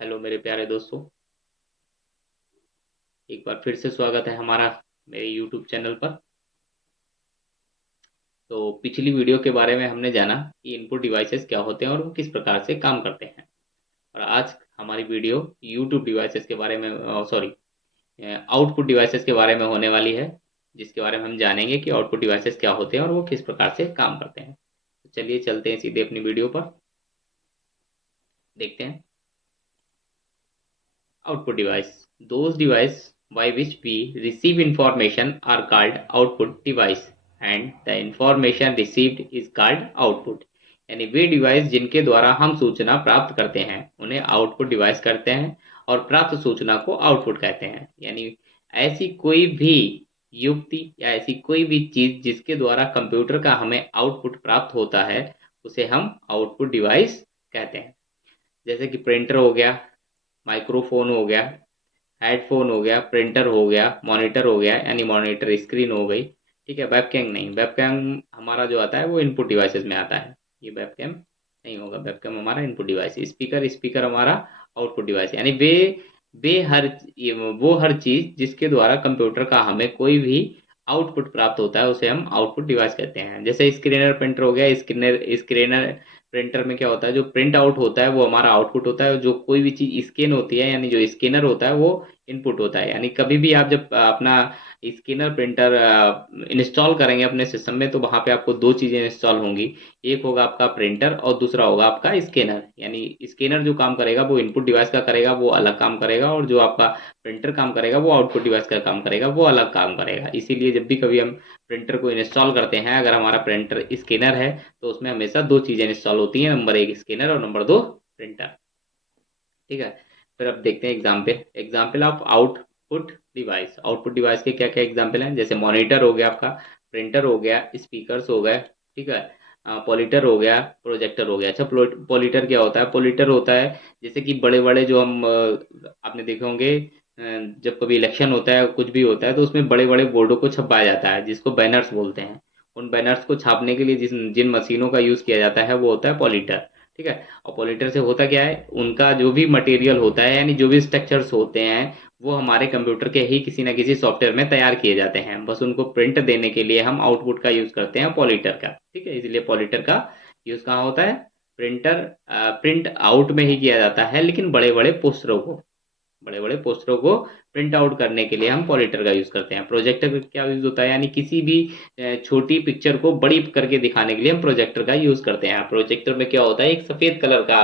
Hello मेरे प्यारे दोस्तों। एक बार फिर से स्वागत है हमारा मेरे यूट्यूब चैनल पर। तो पिछली वीडियो के बारे में हमने जाना कि इनपुट डिवाइसेस क्या होते हैं और वो किस प्रकार से काम करते हैं। और आज हमारी वीडियो यूट्यूब डिवाइसेस के बारे में सॉरी आउटपुट डिवाइसेस के बारे में होने वाली है, जिसके बारे में हम जानेंगे कि आउटपुट डिवाइसेस क्या होते हैं और वो किस प्रकार से काम करते हैं। तो चलिए चलते हैं सीधे अपनी वीडियो पर, देखते हैं। Output device. Those devices by which we receive information are called output device and the information received is called output. यानी वे डिवाइस जिनके द्वारा हम सूचना प्राप्त करते हैं उन्हें आउटपुट डिवाइस करते हैं और प्राप्त सूचना को आउटपुट कहते हैं। यानी ऐसी कोई भी युक्ति या ऐसी कोई भी चीज जिसके द्वारा कंप्यूटर का हमें आउटपुट प्राप्त होता है उसे हम आउटपुट डिवाइस कहते हैं। जैसे कि प्रिंटर हो गया, माइक्रोफोन हो गया, हेडफोन हो गया, प्रिंटर हो गया, मॉनिटर हो गया यानी मॉनिटर स्क्रीन हो गई। ठीक है, वेबकैम नहीं, वेबकैम हमारा जो आता है वो इनपुट डिवाइसेस में आता है। ये वेबकैम नहीं होगा, वेबकैम हमारा इनपुट डिवाइस। स्पीकर, स्पीकर हमारा आउटपुट डिवाइस। यानी वे हर वो हर चीज जिसके द्वारा कंप्यूटर का हमें कोई भी आउटपुट प्राप्त होता है उसे हम आउटपुट डिवाइस कहते हैं। जैसे स्क्रीनर प्रिंटर हो गया, स्क्रीनर प्रिंटर में क्या होता है, जो प्रिंट आउट होता है वो हमारा आउटपुट होता है। जो कोई भी चीज स्कैन होती है यानी जो स्कैनर होता है वो इनपुट होता है। यानी कभी भी आप जब अपना स्कैनर प्रिंटर इंस्टॉल करेंगे अपने सिस्टम में तो वहां पे आपको दो चीजें इंस्टॉल होंगी। एक होगा आपका प्रिंटर और दूसरा होगा आपका स्कैनर। यानी स्कैनर जो काम करेगा वो इनपुट डिवाइस का करेगा, वो अलग काम करेगा, और जो आपका प्रिंटर काम करेगा वो आउटपुट डिवाइस का काम करेगा, वो अलग काम करेगा। इसीलिए जब भी कभी हम प्रिंटर को इंस्टॉल करते हैं, अगर हमारा प्रिंटर स्कैनर है तो उसमें हमेशा दो चीजें इंस्टॉल होती हैं, नंबर एक स्कैनर और नंबर दो प्रिंटर। ठीक है, फिर अब देखते हैं example. Example of output device. Output device के क्या क्या एग्जाम्पल हैं? जैसे मॉनिटर हो गया आपका, प्रिंटर हो गया, स्पीकर्स हो गए। ठीक है, पॉलिटर हो गया, प्रोजेक्टर हो गया। अच्छा, पॉलिटर क्या होता है? पॉलिटर होता है जैसे कि बड़े बड़े जो हम आपने देखे होंगे, जब कभी इलेक्शन होता है कुछ भी होता है तो उसमें बड़े बड़े बोर्डों को छपवाया जाता है जिसको बैनर्स बोलते हैं। उन बैनर्स को छापने के लिए जिन मशीनों का यूज किया जाता है वो होता है पॉलिटर। ठीक है, और पॉलिटर से होता क्या है, उनका जो भी मटेरियल होता है यानी जो भी स्ट्रक्चर्स होते हैं वो हमारे कंप्यूटर के ही किसी ना किसी सॉफ्टवेयर में तैयार किए जाते हैं। बस उनको प्रिंट देने के लिए हम आउटपुट का यूज करते हैं पॉलिटर का। ठीक है, इसलिए पॉलिटर का यूज कहाँ होता है? प्रिंटर, प्रिंट आउट में ही किया जाता है, लेकिन बड़े बड़े पोस्टरों को प्रिंट आउट करने के लिए हम पॉलिटर का यूज करते हैं। प्रोजेक्टर का क्या यूज होता है? यानी किसी भी छोटी पिक्चर को बड़ी करके दिखाने के लिए हम प्रोजेक्टर का यूज करते हैं। प्रोजेक्टर में क्या होता है, एक सफेद कलर का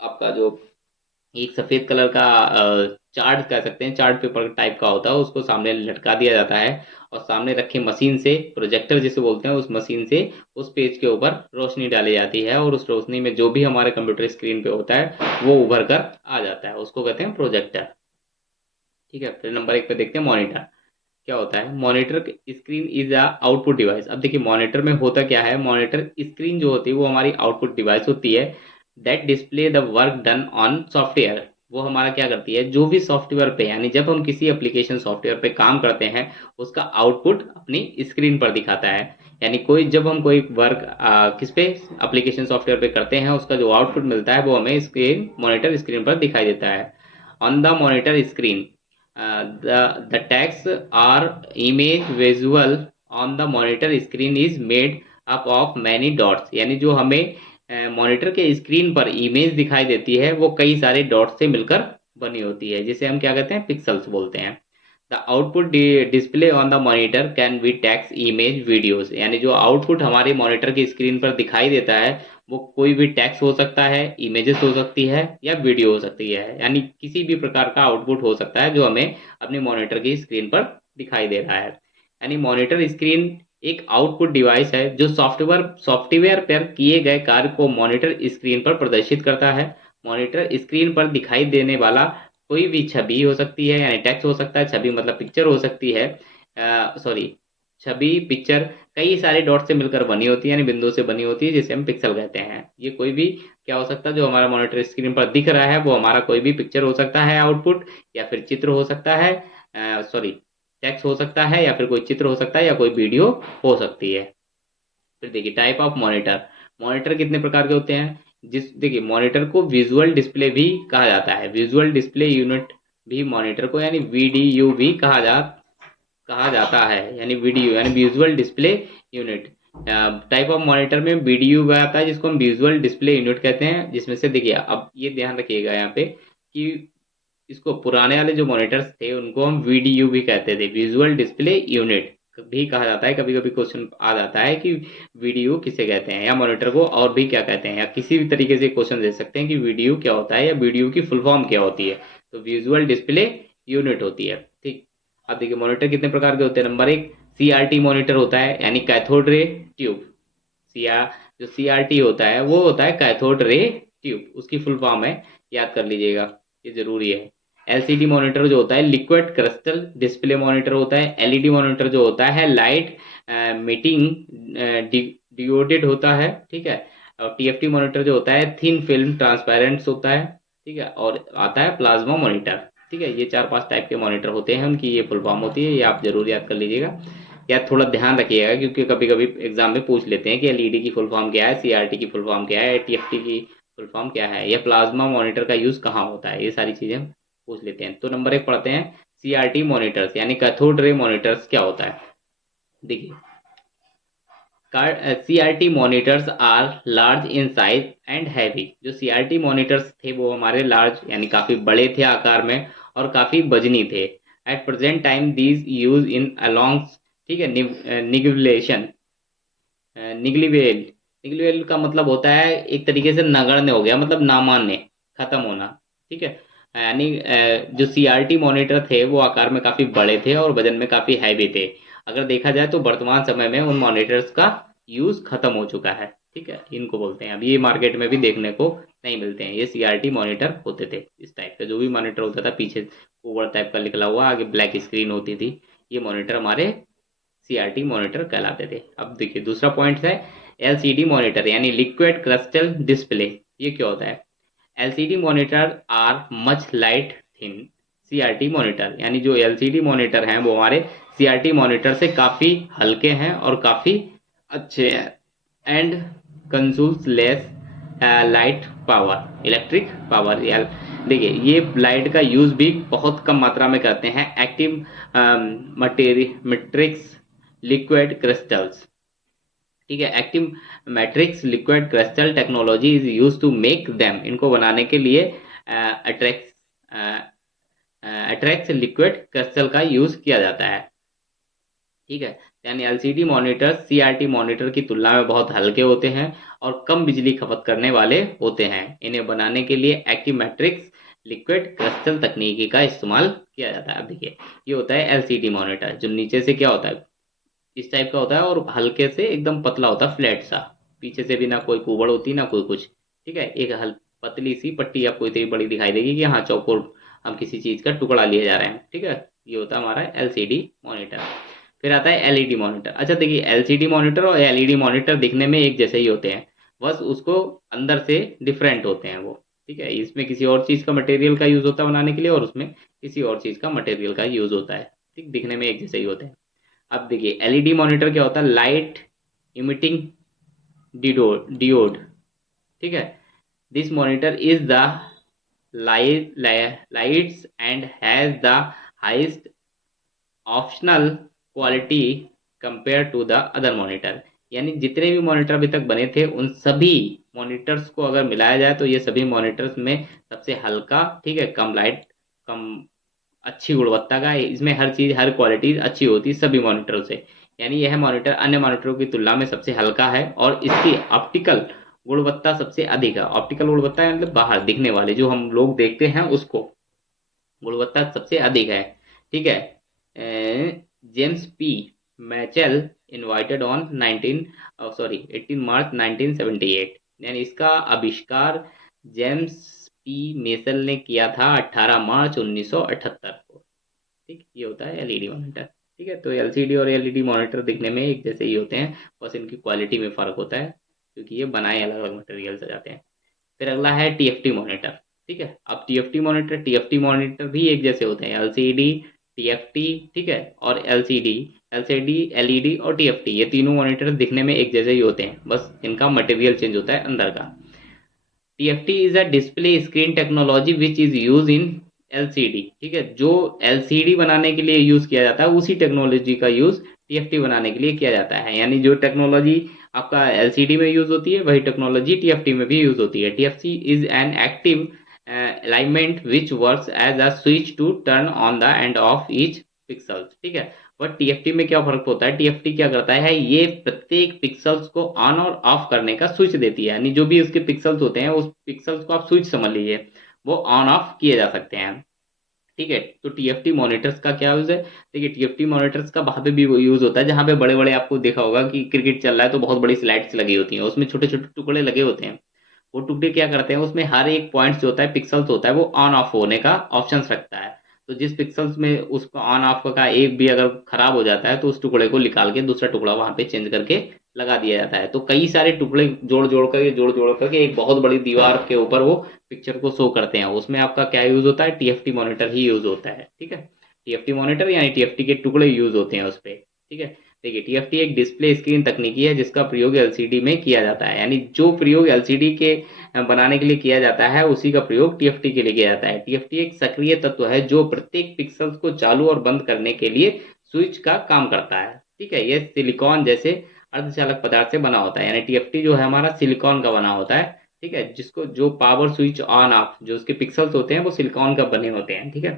आपका जो एक सफेद कलर का चार्ट कह सकते हैं, चार्ट पेपर टाइप का होता है, उसको सामने लटका दिया जाता है और सामने रखी मशीन से, प्रोजेक्टर जिसे बोलते हैं, उस मशीन से उस पेज के ऊपर रोशनी डाली जाती है और उस रोशनी में जो भी हमारे कंप्यूटर स्क्रीन पे होता है वो उभर कर आ जाता है, उसको कहते हैं प्रोजेक्टर। ठीक है, फिर नंबर एक पे देखते हैं मॉनिटर। क्या होता है? Monitor screen is a output device. अब देखिए मॉनिटर में होता क्या है, मॉनिटर स्क्रीन जो होती है वो हमारी आउटपुट डिवाइस होती है। That display the work done on software. वो हमारा क्या करती है, जो भी सॉफ्टवेयर पे, यानी जब हम किसी एप्लीकेशन सॉफ्टवेयर पे काम करते हैं उसका आउटपुट अपनी स्क्रीन पर दिखाता है। यानी जब हम कोई वर्क किस पे, एप्लीकेशन सॉफ्टवेयर पे करते हैं, उसका जो आउटपुट मिलता है वो हमें स्क्रीन, मॉनिटर स्क्रीन पर दिखाई देता है। On the monitor screen, the text or image visual on the monitor screen is made up of many dots। यानी जो हमें मॉनिटर के स्क्रीन पर इमेज दिखाई देती है वो कई सारे डॉट्स से मिलकर बनी होती है, जिसे हम क्या कहते हैं, पिक्सल्स बोलते हैं। The output display on the monitor can be text, image, videos. यानी जो आउटपुट हमारे मॉनिटर की स्क्रीन पर दिखाई देता है वो कोई भी टेक्स्ट हो सकता है, इमेजेस हो सकती है या वीडियो हो सकती है। यानी किसी भी प्रकार का आउटपुट हो सकता है जो हमें अपने मॉनिटर की स्क्रीन पर दिखाई दे रहा है। यानी मॉनिटर स्क्रीन एक आउटपुट डिवाइस है जो सॉफ्टवेयर पर किए गए कार्य को मॉनिटर स्क्रीन पर प्रदर्शित करता है। मॉनिटर स्क्रीन पर दिखाई देने वाला कोई भी छवि हो सकती है, यानी टेक्स्ट हो सकता है, छवि मतलब पिक्चर हो सकती है, सॉरी, छवि पिक्चर कई सारे डॉट से मिलकर बनी होती है, यानी बिंदु से बनी होती है, जिसे हम पिक्सल कहते हैं। ये कोई भी क्या हो सकता है जो हमारा मॉनिटर स्क्रीन पर दिख रहा है वो हमारा कोई भी पिक्चर हो सकता है आउटपुट, या फिर चित्र हो सकता है, सॉरी, टेक्स्ट हो सकता है, या फिर कोई चित्र हो सकता है, या कोई वीडियो हो सकती है। फिर देखिए टाइप ऑफ मॉनिटर। मॉनिटर कितने प्रकार के होते हैं? जिस देखिए मॉनिटर को विजुअल डिस्प्ले भी कहा जाता है, विजुअल डिस्प्ले यूनिट भी मॉनिटर को यानी वीडीयू भी कहा जाता है, यानी वीडीयू यानी visual display unit. Type of monitor में वीडीयू आता है जिसको हम विजुअल डिस्प्ले यूनिट कहते हैं, जिसमें से देखिए अब ये ध्यान रखिएगा यहाँ पे कि इसको पुराने वाले जो मॉनिटर्स थे उनको हम वीडीयू भी कहते थे, विजुअल डिस्प्ले यूनिट भी कहा जाता है। कभी कभी क्वेश्चन आ जाता है कि वीडीयू किसे कहते हैं या मॉनिटर को और भी क्या कहते हैं, या किसी भी तरीके से क्वेश्चन दे सकते हैं कि वीडीयू क्या होता है या वीडीयू की फुल फॉर्म क्या होती है, तो विजुअल डिस्प्ले यूनिट होती है। ठीक, अब देखिए मॉनिटर कितने प्रकार के होते हैं। नंबर एक, सीआरटी मॉनिटर होता है यानी कैथोड रे ट्यूब। सीआर जो सीआरटी होता है वो होता है कैथोड रे ट्यूब, उसकी फुल फॉर्म है, याद कर लीजिएगा, ये जरूरी है। एलसीडी मॉनिटर जो होता है लिक्विड क्रिस्टल डिस्प्ले मॉनिटर होता है। एलईडी मॉनिटर जो होता है लाइट मीटिंग डियोडेड होता है, ठीक है। और टीएफटी मॉनिटर जो होता है थिन फिल्म ट्रांसपेरेंट होता है, ठीक है। और आता है प्लाज्मा मॉनिटर, ठीक है। ये 4-5 टाइप के मॉनिटर होते हैं, उनकी ये फुल फॉर्म होती है, ये आप जरूर याद कर लीजिएगा, या थोड़ा ध्यान रखिएगा क्योंकि कभी कभी एग्जाम में पूछ लेते हैं कि एलईडी की फुल फॉर्म क्या है, सीआरटी की फुल फॉर्म क्या है, टीएफटी की फुल फॉर्म क्या है, या प्लाज्मा मॉनिटर का यूज कहाँ होता है, ये सारी चीजें पूछ लेते हैं। तो नंबर एक पढ़ते हैं सीआरटी मॉनिटर्स यानी कैथोड रे मॉनिटर्स क्या होता है। देखिए CRT monitors are large in size and heavy. जो सीआरटी मॉनिटर्स थे वो हमारे लार्ज यानी काफी बड़े थे आकार में और काफी वजनी थे। At present time these use in along, ठीक है, निगलेशन, निगलीवेल। निगलीवेल का मतलब होता है एक तरीके से नगण्य हो गया, मतलब नामान्य, खत्म होना, ठीक है। यानी जो सीआरटी मॉनिटर थे वो आकार में काफी बड़े थे और वजन में काफी हैवी थे। अगर देखा जाए तो वर्तमान समय में उन मॉनिटर्स का यूज खत्म हो चुका है, ठीक है। इनको बोलते हैं, अब ये मार्केट में भी देखने को नहीं मिलते हैं। ये सीआरटी मॉनिटर होते थे, इस टाइप का जो भी मॉनिटर होता था, पीछे ओवर टाइप का निकला हुआ, आगे ब्लैक स्क्रीन होती थी, ये मॉनिटर हमारे सीआरटी मॉनिटर कहलाते थे। अब देखिए दूसरा पॉइंट है एलसीडी मॉनिटर यानी लिक्विड क्रिस्टल डिस्प्ले। ये क्या होता है। LCD monitor are much light thin CRT monitor, यानी जो एलसीडी मॉनिटर हैं वो हमारे सीआरटी मॉनिटर से काफी हल्के हैं और काफी अच्छे हैं। And consumes less light power, electric power. देखिए ये लाइट का यूज भी बहुत कम मात्रा में करते हैं। एक्टिव मैट्रिक्स लिक्विड क्रिस्टल्स, ठीक है। Active matrix liquid crystal technology is use to make them, इनको बनाने के लिए अट्रैक्स अट्रैक्स लिक्विड क्रिस्टल का यूज किया जाता है, ठीक है। यानी एलसीडी मॉनिटर सीआरटी मॉनिटर की तुलना में बहुत हल्के होते हैं और कम बिजली खपत करने वाले होते हैं। इन्हें बनाने के लिए एक्टिव मैट्रिक्स लिक्विड क्रिस्टल तकनीकी का इस्तेमाल किया जाता है। अब देखिए ये होता है एलसीडी मॉनिटर, जो नीचे से क्या होता है, इस टाइप का होता है और हल्के से एकदम पतला होता है, फ्लैट सा, पीछे से भी ना कोई कुबड़ होती ना कोई कुछ, ठीक है। एक पतली सी पट्टी आपको इतनी बड़ी दिखाई देगी कि हाँ चौकोर हम किसी चीज का टुकड़ा लिए जा रहे हैं, ठीक है। ये होता है हमारा एलसीडी मॉनिटर। फिर आता है एलईडी मॉनिटर। अच्छा देखिए एलसीडी मॉनिटर और एलईडी मॉनिटर दिखने में एक जैसे ही होते हैं, बस उसको अंदर से डिफरेंट होते हैं वो, ठीक है। इसमें किसी और चीज का मटेरियल का यूज होता है बनाने के लिए और उसमें किसी और चीज का मटेरियल का यूज होता है, ठीक, दिखने में एक जैसे ही होते हैं। अब देखिए एलईडी मॉनिटर क्या होता है, लाइट इमिटिंग डियोड, ठीक है। This monitor is the lights and has the highest optional quality compare to the other monitor. यानी जितने भी मॉनिटर अभी तक बने थे उन सभी मॉनिटर्स को अगर मिलाया जाए तो ये सभी मॉनिटर्स में सबसे हल्का, ठीक है, कम लाइट, कम, अच्छी गुणवत्ता का, इसमें हर चीज हर क्वालिटी अच्छी होती है सभी मॉनिटरों से। यानी यह मॉनिटर अन्य मॉनिटरों की तुलना में सबसे हल्का है और इसकी ऑप्टिकल गुणवत्ता सबसे अधिक है। ऑप्टिकल गुणवत्ता मतलब बाहर दिखने वाले जो हम लोग देखते हैं उसको गुणवत्ता सबसे अधिक है, ठीक है। जेम्स पी मैचेल इनवाइटेड ऑन 18 मार्च 1978, यानी इसका आविष्कार जेम्स पी मेसल ने किया था 18 मार्च 1978 को, ठीक। ये होता है एलईडी मॉनिटर, ठीक है। तो एलसीडी और एलईडी मॉनिटर दिखने में एक जैसे ही होते हैं, बस इनकी क्वालिटी में फर्क होता है क्योंकि ये बनाए अलग अलग मटेरियल से जाते हैं। फिर अगला है टीएफटी मॉनिटर, ठीक है। अब टीएफटी मॉनिटर भी एक जैसे होते हैं, एलसीडी, टीएफटी, ठीक है, और एलसीडी एलईडी और टीएफटी, ये तीनों मॉनिटर दिखने में एक जैसे ही होते हैं, बस इनका मटेरियल चेंज होता है अंदर का। TFT is a display screen technology which is use in LCD। ठीक है, जो LCD बनाने के लिए यूज किया जाता है उसी टेक्नोलॉजी का यूज TFT बनाने के लिए किया जाता है। यानी जो टेक्नोलॉजी आपका LCD में यूज होती है वही टेक्नोलॉजी TFT में भी यूज होती है। TFT is an active alignment which works as a switch to turn on the and off each pixel. ठीक है, बट TFT में क्या फर्क होता है, TFT क्या करता है, ये प्रत्येक पिक्सल्स को ऑन और ऑफ करने का स्विच देती है। यानी जो भी उसके पिक्सल्स होते हैं उस पिक्सल्स को आप स्विच समझ लीजिए, वो ऑन ऑफ किए जा सकते हैं। ठीक है, तो TFT मॉनिटर्स का क्या यूज है, देखिए TFT मॉनिटर्स का वहां पे भी यूज होता है जहां पे बड़े बड़े, आपको देखा होगा कि क्रिकेट चल रहा है तो बहुत बड़ी स्लाइड्स लगी होती हैं, उसमें छोटे छोटे टुकड़े लगे होते हैं। वो टुकड़े क्या करते हैं, उसमें हर एक पॉइंट जो होता है, पिक्सल्स होता है, वो ऑन ऑफ होने का ऑप्शन रखता है। तो जिस पिक्सल्स में उसको ऑन ऑफ का एक भी अगर खराब हो जाता है तो उस टुकड़े को निकाल के दूसरा टुकड़ा वहां पे चेंज करके लगा दिया जाता है। तो कई सारे टुकड़े जोड़ जोड़ करके एक बहुत बड़ी दीवार के ऊपर वो पिक्चर को शो करते हैं। उसमें आपका क्या यूज होता है, TFT मॉनिटर ही यूज होता है। ठीक है, TFT मॉनिटर यानी TFT के टुकड़े यूज होते हैं उस पर। ठीक है, देखिए TFT एक डिस्प्ले स्क्रीन तकनीकी है जिसका प्रयोग LCD में किया जाता है। यानी जो प्रयोग LCD के बनाने के लिए किया जाता है उसी का प्रयोग TFT के लिए किया जाता है। TFT एक सक्रिय तत्व है जो प्रत्येक पिक्सल को चालू और बंद करने के लिए स्विच का काम करता है। ठीक है, यह सिलिकॉन जैसे अर्धचालक पदार्थ से बना होता है। यानी TFT जो है हमारा सिलिकॉन का बना होता है। ठीक है, जिसको जो पावर स्विच ऑन ऑफ जो उसके पिक्सल्स होते हैं वो सिलिकॉन का बने होते हैं। ठीक है,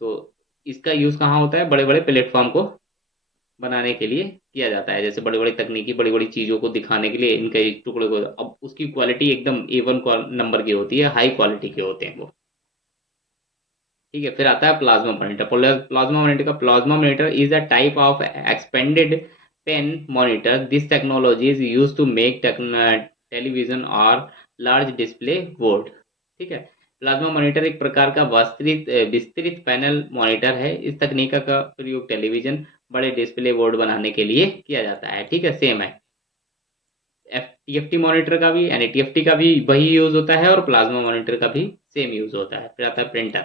तो इसका यूज कहाँ होता है, बड़े बड़े प्लेटफॉर्म को बनाने के लिए किया जाता है। जैसे बड़ी बड़ी तकनीकी बड़ी बड़ी चीजों को दिखाने के लिए इनके टुकड़े को, अब उसकी क्वालिटी एकदम A1 नंबर की होती है, हाई क्वालिटी के होते हैं वो। ठीक है, फिर आता है प्लाज्मा मॉनिटर। प्लाज्मा मॉनिटर का, plasma monitor is a type of expanded pen monitor. This technology is use to make television और लार्ज डिस्प्ले बोर्ड। ठीक है, प्लाज्मा मॉनिटर एक प्रकार का विस्तृत पैनल मॉनिटर है। इस तकनीक का प्रयोग टेलीविजन, बड़े डिस्प्ले बोर्ड बनाने के लिए किया जाता है। ठीक है, सेम है। TFT मॉनिटर का भी, यानी TFT का भी वही यूज होता है और प्लाज्मा मॉनिटर का भी सेम यूज होता है। फिर आता है प्रिंटर।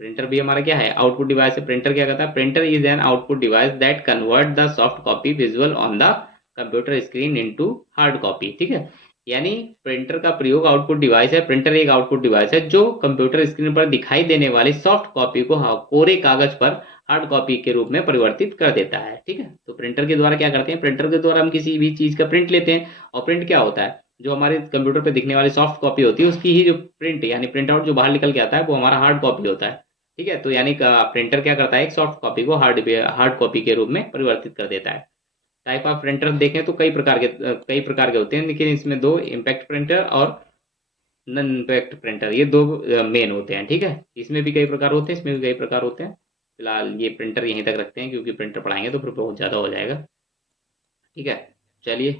प्रिंटर भी हमारा क्या है, आउटपुट डिवाइस है। प्रिंटर क्या करता है, printer is an output device that convert the soft copy visual on the computer screen into hard copy. ठीक है, यानी प्रिंटर का प्रयोग, आउटपुट डिवाइस है, प्रिंटर एक आउटपुट डिवाइस है जो कंप्यूटर स्क्रीन पर दिखाई देने वाली सॉफ्ट कॉपी को कोरे कागज पर हार्ड कॉपी के रूप में परिवर्तित कर देता है। ठीक है, तो प्रिंटर के द्वारा क्या करते हैं, प्रिंटर के द्वारा हम किसी भी चीज का प्रिंट लेते हैं। और प्रिंट क्या होता है, जो हमारे कंप्यूटर पे दिखने वाली सॉफ्ट कॉपी होती है उसकी ही जो प्रिंट यानी प्रिंट आउट जो बाहर निकल के आता है वो हमारा हार्ड कॉपी होता है। ठीक है, तो यानी प्रिंटर क्या करता है, एक सॉफ्ट कॉपी को हार्ड कॉपी के रूप में परिवर्तित कर देता है। टाइप ऑफ प्रिंटर देखें तो कई प्रकार के होते हैं, लेकिन इसमें दो, इम्पैक्ट प्रिंटर और नॉन इम्पैक्ट प्रिंटर, ये दो मेन होते हैं। ठीक है, इसमें भी कई प्रकार होते हैं, इसमें भी कई प्रकार होते हैं। फिलहाल ये प्रिंटर यहीं तक रखते हैं क्योंकि प्रिंटर पढ़ाएंगे तो फिर बहुत ज़्यादा हो जाएगा। ठीक है, चलिए,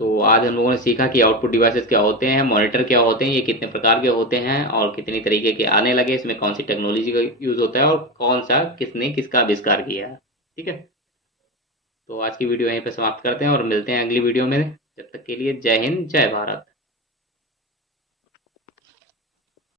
तो आज हम लोगों ने सीखा कि आउटपुट डिवाइसेस क्या होते हैं, मॉनिटर क्या होते हैं, ये कितने प्रकार के होते हैं और कितनी तरीके के आने लगे, इसमें कौन सी टेक्नोलॉजी का यूज होता है और कौन सा किसने किसका आविष्कार किया है। ठीक है, तो आज की वीडियो यहीं पे समाप्त करते हैं और मिलते हैं अगली वीडियो में। जब तक के लिए जय हिंद, जय भारत।